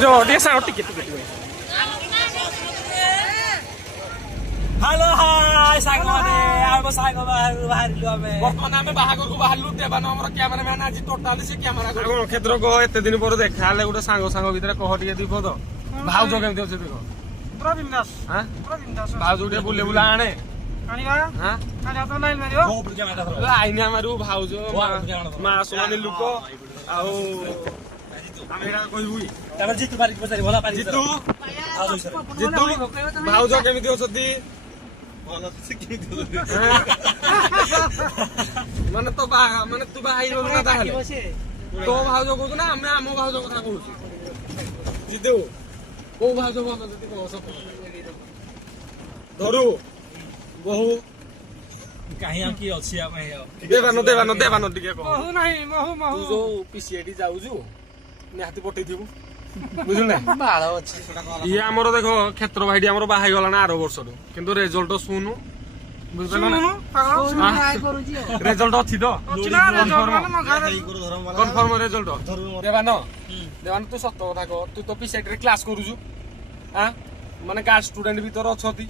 जो टिके hello hi सागमाने आबो सागो बाहरिलु आमे बर्तमान आमे बाहागर को बाहरलु देबान हमर कैमरामैन आज टोटली से कैमरा को क्षेत्र को एते दिन पर देखा ले गुटे सांग भीतर कह टिके दीप तो भाउज केमति अछि देखो पूरा बिंदास हां पूरा बिंदास भाउज उठे बुले बुला आने आनिबा हां आनिबा तो लाइन मारियो लाइन मारू भाउज मा सोनी लुक आउ आमेरा कहबुई तब जीतू बारी पचारी भला पारी जीतू भाउज केमति अछती माने तो बा माने तू बाहाई हो ना ताहले तो भाउज कहू ना हम आम भाउज कथा कहू जीतू ओ भाउज को हम जति कह सब धरू बहु काहे की अछि आमे देवानो टिके कह महु नाही महु तू जो पीसीएडी जाउजु निहाती पटै थिबु बुझु ना बाळ अछि ये हमर देखो क्षेत्र भाईडी हमर बाहाई गला ना 8 वर्ष रो किंतु रिजल्ट सुनु बुझबे ना रिजल्ट अछि तो कन्फर्म रिजल्ट देवानो तू सत्य कथा कह तू तो पीसीएडी रे क्लास करूजु हां माने का स्टूडेंट भीतर अछती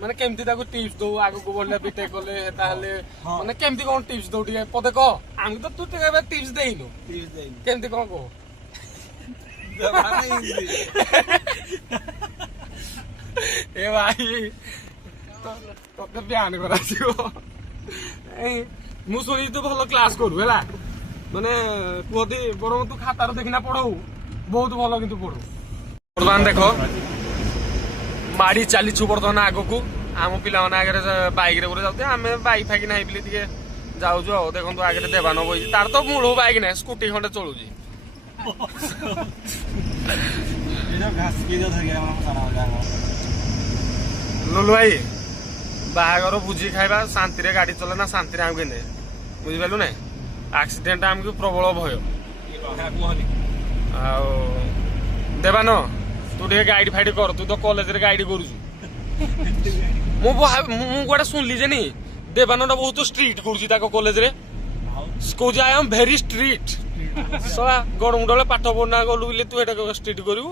माने केमती ताको टिप्स दो आगो को बोलले बीटेक कोले हेता हले माने केमती कोन टिप्स दो टिके पदे को हम तो तू टिके टिप्स देइनु केमती कोन को ए भाई तो बयान करा दियो ए मु सोनी तो भलो क्लास करू हैला माने कोदी बरो तू खातार देखिना पढौ बहुत भलो किंतु पढौ वर्तमान देखो माड़ी चली छु बर्तमान आगो को आम पिला माने आगे बाइक रे गुरे जाउते आमे बाइक फाइक नाही बिली दिके जाउजु आ देखंतु आगे देवानो बई तार तो मूळो बाइक नै स्कूटी खंडे चलुजी लुलु भाई बाहागर बुझी खाइबा शांति रे गाड़ी चले ना शांति रे आमके ने बुझि पालु नै एक्सीडेंट आमके प्रबल भय आ देवानो तू टे गाइड फाइड कर तू तो कॉलेज रे गाइड करू मु गोटे सुनली जे नी देवानटा बहुत स्ट्रिक्ट करूची ताको कॉलेज रे कहूँ आई एम भेरी स्ट्रिक्ट सला गड़ मुंडले पाठ पढ़ना गलु बोले तू एटा स्ट्रिक्ट करू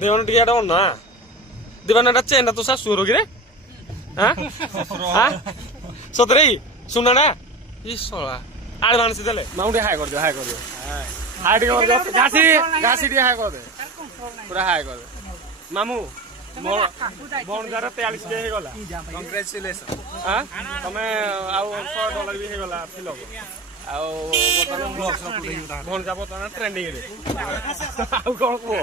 देवान टिके एटा ना देवानटा चेना तो सासु रे हां हां सतरे सुना ना ई सला एडवांस देले माउंटे हाई कर दे हाई कर दे हाई कर दे घासी टी हाई कर दे पूरा हाई कर दे मामू बन जार 43 के हे गला कांग्रेचुलेशन हां तमे आउ $100 भी हे गला फिलअप आउ बतन ब्लॉग सब बन जाबो त ट्रेंडिंग रे आउ कोन को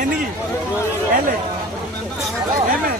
ఏంది ఏంలే ఏమే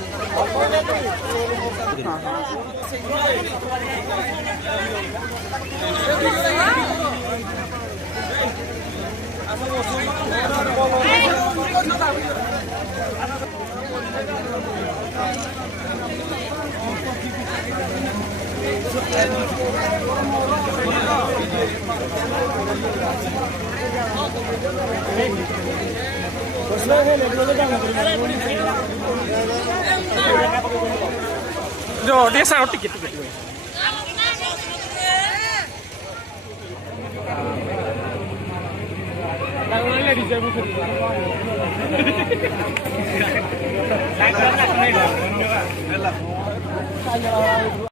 जो dia sangat tiket tiket